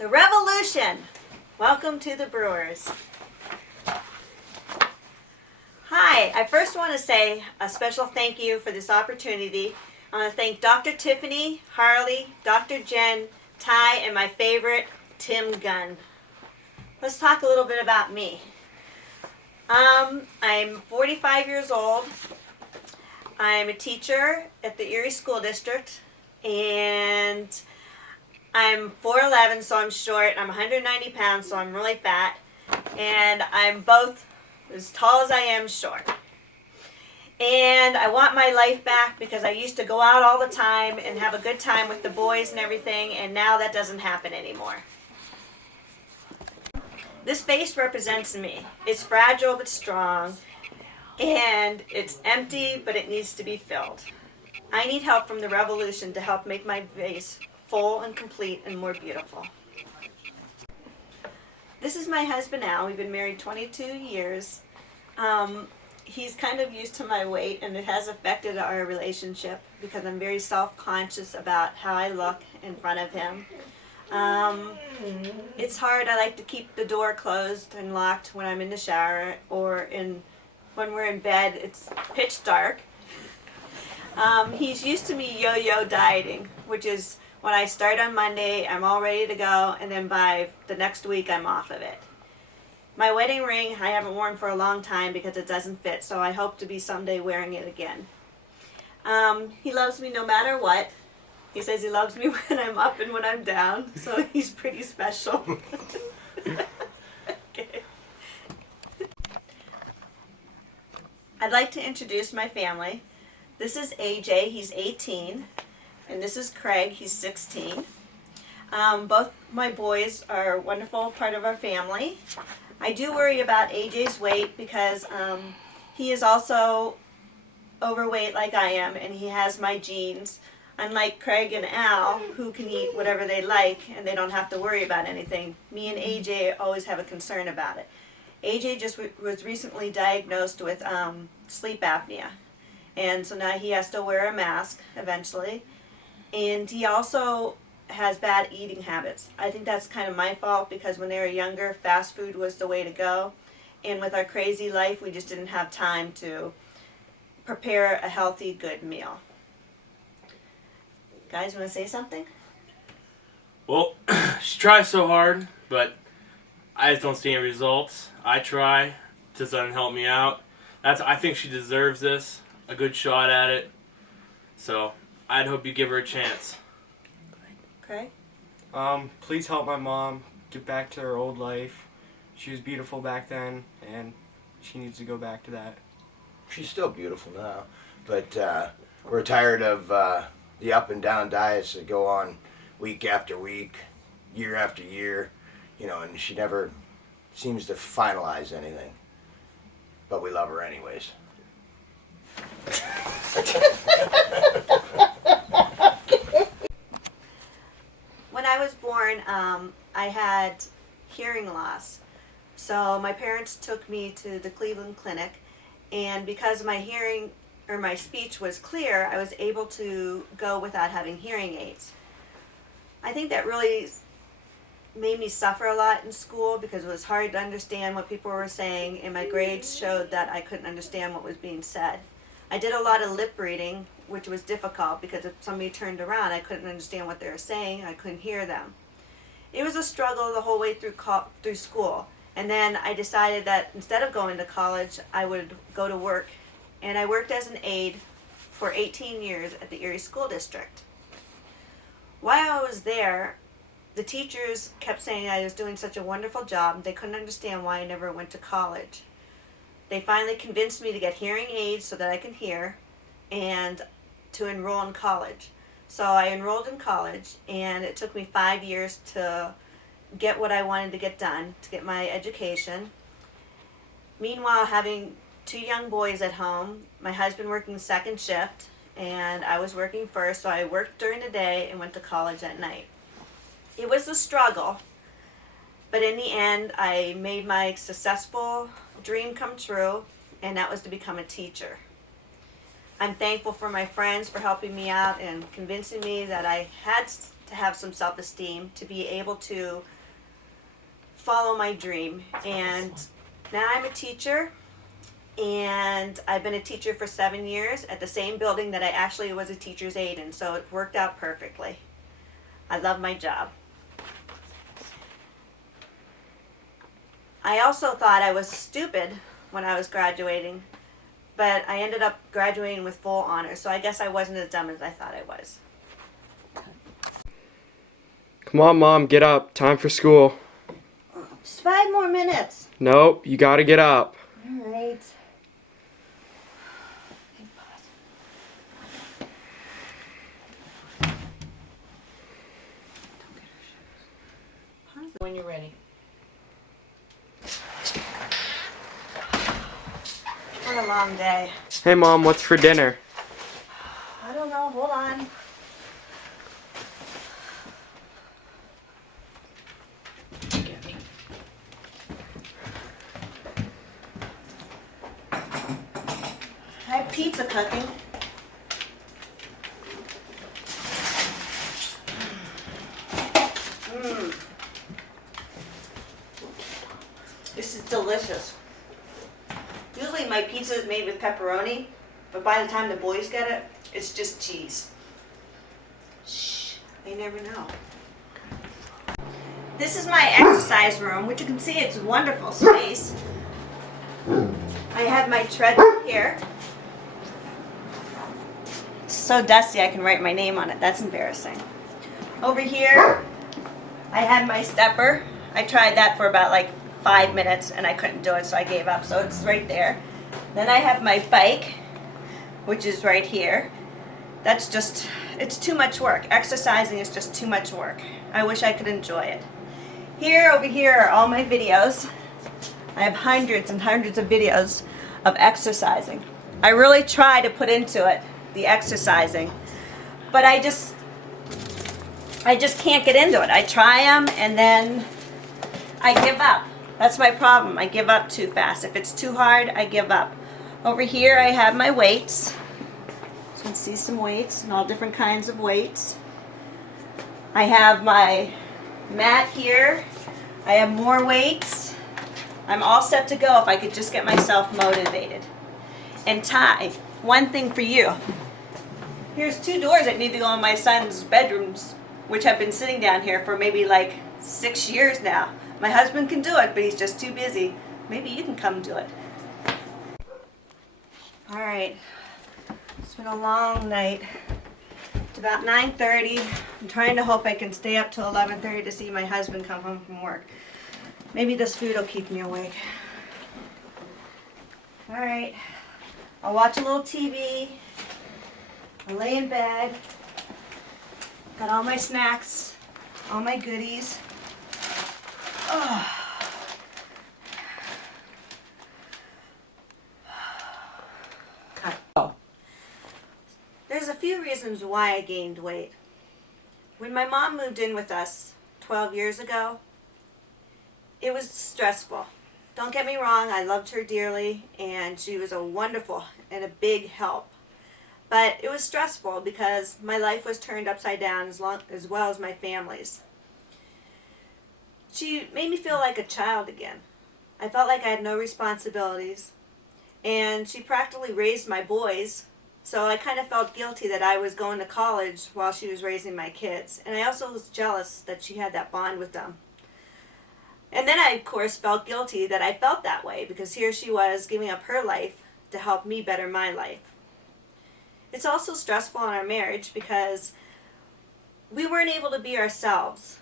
The Revolution! Welcome to the Brewers. Hi, I first want to say a special thank you for this opportunity. I want to thank Dr. Tiffany, Harley, Dr. Jen, Ty, and my favorite, Tim Gunn. Let's talk a little bit about me. I'm 45 years old. I'm a teacher at the Erie School District, and I'm 4'11", so I'm short. I'm 190 pounds, so I'm really fat. And I'm both as tall as I am short. And I want my life back because I used to go out all the time and have a good time with the boys and everything, and now that doesn't happen anymore. This vase represents me. It's fragile but strong, and it's empty, but it needs to be filled. I need help from the Revolution to help make my vase full and complete and more beautiful. This is my husband Al. We've been married 22 years. He's kind of used to my weight, and it has affected our relationship because I'm very self-conscious about how I look in front of him. It's hard. I like to keep the door closed and locked when I'm in the shower, or when we're in bed. It's pitch dark. He's used to me yo-yo dieting, which is when I start on Monday, I'm all ready to go, and then by the next week, I'm off of it. My wedding ring I haven't worn for a long time because it doesn't fit, so I hope to be someday wearing it again. He loves me no matter what. He says he loves me when I'm up and when I'm down, so he's pretty special. Okay. I'd like to introduce my family. This is AJ, he's 18. And this is Craig, he's 16. Both my boys are a wonderful part of our family. I do worry about AJ's weight because he is also overweight like I am, and he has my genes. Unlike Craig and Al, who can eat whatever they like and they don't have to worry about anything, me and AJ always have a concern about it. AJ just was recently diagnosed with sleep apnea, and so now he has to wear a mask eventually. And he also has bad eating habits. I think that's kind of my fault because when they were younger, fast food was the way to go. And with our crazy life, we just didn't have time to prepare a healthy, good meal. Guys, you want to say something? Well, she tries so hard, but I just don't see any results. I try. It just doesn't help me out. I think she deserves this. A good shot at it. So I'd hope you give her a chance. Craig? Please help my mom get back to her old life. She was beautiful back then, and she needs to go back to that. She's still beautiful now, but we're tired of the up and down diets that go on week after week, year after year, and she never seems to finalize anything. But we love her anyways. When I was born, I had hearing loss. So my parents took me to the Cleveland Clinic, and because my hearing or my speech was clear, I was able to go without having hearing aids. I think that really made me suffer a lot in school because it was hard to understand what people were saying, and my grades showed that I couldn't understand what was being said. I did a lot of lip reading, which was difficult because if somebody turned around, I couldn't understand what they were saying. I couldn't hear them. It was a struggle the whole way through school. And then I decided that instead of going to college, I would go to work. And I worked as an aide for 18 years at the Erie School District. While I was there, the teachers kept saying I was doing such a wonderful job. They couldn't understand why I never went to college. They finally convinced me to get hearing aids so that I can hear and to enroll in college. So I enrolled in college, and it took me 5 years to get what I wanted to get done, to get my education. Meanwhile, having 2 young boys at home, my husband working second shift, and I was working first, so I worked during the day and went to college at night. It was a struggle, but in the end, I made my successful dream come true, and that was to become a teacher. I'm thankful for my friends for helping me out and convincing me that I had to have some self-esteem, to be able to follow my dream. And now I'm a teacher, and I've been a teacher for 7 years at the same building that I actually was a teacher's aide in, so it worked out perfectly. I love my job. I also thought I was stupid when I was graduating, but I ended up graduating with full honors, so I guess I wasn't as dumb as I thought I was. Come on, Mom, get up. Time for school. Just 5 more minutes. Nope, you gotta get up. All right. When you're ready. What a long day. Hey, Mom, what's for dinner? I don't know, hold on. I have pizza cooking. This is delicious. Usually my pizza is made with pepperoni, but by the time the boys get it, it's just cheese. Shh, they never know. This is my exercise room, which you can see it's a wonderful space. I have my treadmill here. It's so dusty I can write my name on it. That's embarrassing. Over here, I have my stepper. I tried that for about like 5 minutes and I couldn't do it, so I gave up. So it's right there. Then I have my bike, which is right here. That's just, it's too much work. Exercising is just too much work. I wish I could enjoy it. Here, over here are all my videos. I have hundreds and hundreds of videos of exercising. I really try to put into it the exercising, but I just can't get into it. I try them and then I give up. That's my problem. I give up too fast. If it's too hard, I give up. Over here I have my weights. You can see some weights and all different kinds of weights. I have my mat here. I have more weights. I'm all set to go if I could just get myself motivated. And Ty, one thing for you. Here's 2 doors that need to go in my son's bedrooms, which have been sitting down here for maybe like 6 years now. My husband can do it, but he's just too busy. Maybe you can come do it. All right. It's been a long night. It's about 9:30. I'm trying to hope I can stay up till 11:30 to see my husband come home from work. Maybe this food will keep me awake. All right. I'll watch a little TV. I'll lay in bed. Got all my snacks, all my goodies. Oh. There's a few reasons why I gained weight. When my mom moved in with us 12 years ago, it was stressful. Don't get me wrong, I loved her dearly and she was a wonderful and a big help. But it was stressful because my life was turned upside down as well as my family's. She made me feel like a child again. I felt like I had no responsibilities, and she practically raised my boys, so I kind of felt guilty that I was going to college while she was raising my kids, and I also was jealous that she had that bond with them. And then I, of course, felt guilty that I felt that way, because here she was giving up her life to help me better my life. It's also stressful in our marriage because we weren't able to be ourselves.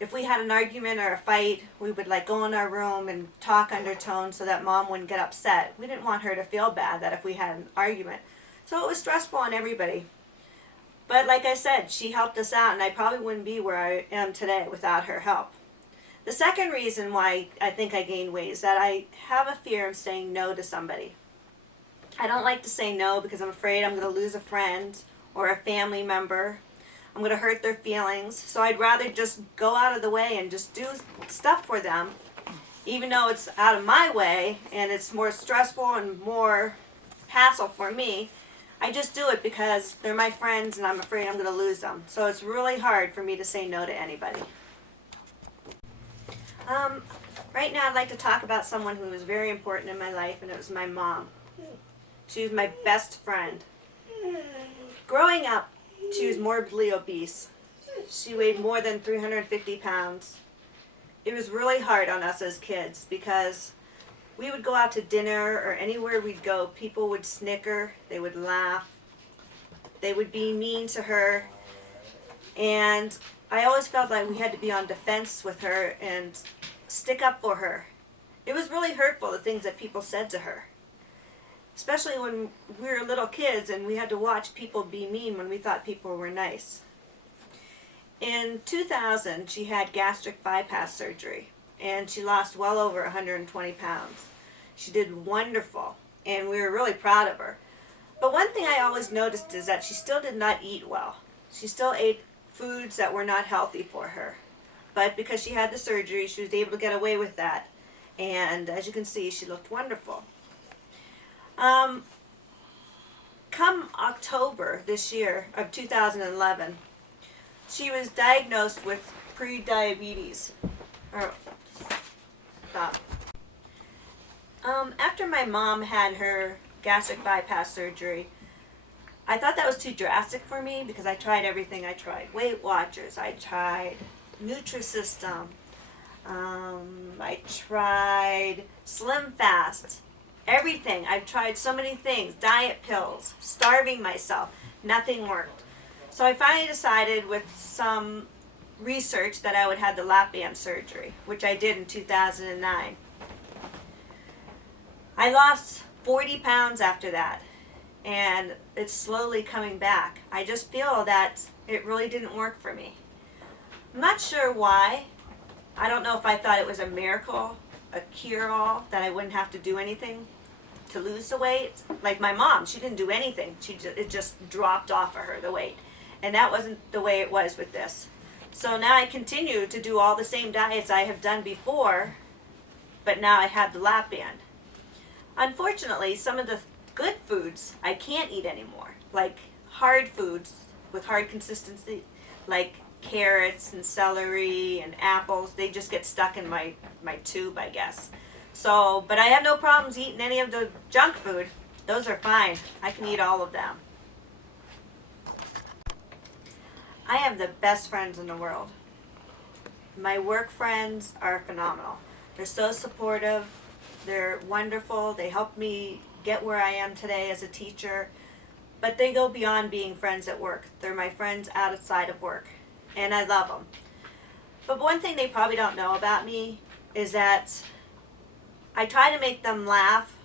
If we had an argument or a fight, we would like go in our room and talk undertone so that mom wouldn't get upset. We didn't want her to feel bad that if we had an argument. So it was stressful on everybody. But like I said, she helped us out, and I probably wouldn't be where I am today without her help. The second reason why I think I gained weight is that I have a fear of saying no to somebody. I don't like to say no because I'm afraid I'm going to lose a friend or a family member. I'm going to hurt their feelings. So I'd rather just go out of the way and just do stuff for them, even though it's out of my way and it's more stressful and more hassle for me. I just do it because they're my friends and I'm afraid I'm going to lose them. So it's really hard for me to say no to anybody. Right now I'd like to talk about someone who was very important in my life, and it was my mom. She was my best friend. Growing up, she was morbidly obese. She weighed more than 350 pounds. It was really hard on us as kids because we would go out to dinner or anywhere we'd go, people would snicker, they would laugh, they would be mean to her, and I always felt like we had to be on defense with her and stick up for her. It was really hurtful, the things that people said to her, especially when we were little kids and we had to watch people be mean when we thought people were nice. In 2000, she had gastric bypass surgery, and she lost well over 120 pounds. She did wonderful, and we were really proud of her. But one thing I always noticed is that she still did not eat well. She still ate foods that were not healthy for her. But because she had the surgery, she was able to get away with that. And as you can see, she looked wonderful. Come October this year of 2011, she was diagnosed with pre-diabetes. Stop. After my mom had her gastric bypass surgery, I thought that was too drastic for me because I tried everything. I tried Weight Watchers, I tried Nutrisystem, I tried Slim Fast, everything. I've tried so many things, diet pills, starving myself. Nothing worked. So I finally decided with some research that I would have the lap band surgery, which I did in 2009. I lost 40 pounds after that, and it's slowly coming back. I just feel that it really didn't work for me. I'm not sure why. I don't know if I thought it was a miracle, a cure-all, that I wouldn't have to do anything to lose the weight. Like my mom, she didn't do anything. It just dropped off of her, the weight. And that wasn't the way it was with this. So now I continue to do all the same diets I have done before, but now I have the lap band. Unfortunately, some of the good foods I can't eat anymore, like hard foods with hard consistency, like carrots and celery and apples. They just get stuck in my tube, I guess. So, but I have no problems eating any of the junk food. Those are fine. I can eat all of them. I have the best friends in the world. My work friends are phenomenal. They're so supportive. They're wonderful. They helped me get where I am today as a teacher. But they go beyond being friends at work. They're my friends outside of work. And I love them. But one thing they probably don't know about me is that I try to make them laugh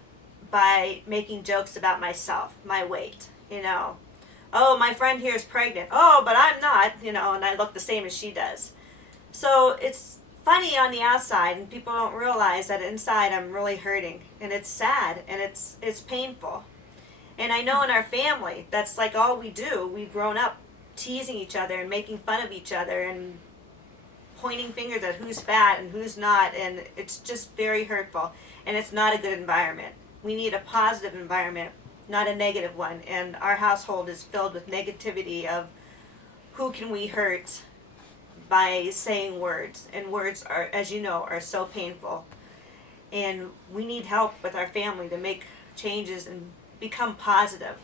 by making jokes about myself, my weight, you know. Oh, my friend here is pregnant. Oh, but I'm not, you know, and I look the same as she does. So it's funny on the outside, and people don't realize that inside I'm really hurting, and it's sad, and it's painful. And I know in our family, that's like all we do. We've grown up teasing each other and making fun of each other and pointing fingers at who's fat and who's not, and it's just very hurtful, and it's not a good environment. We need a positive environment, not a negative one, and our household is filled with negativity of who can we hurt by saying words, and words are, as you know, are so painful, and we need help with our family to make changes and become positive.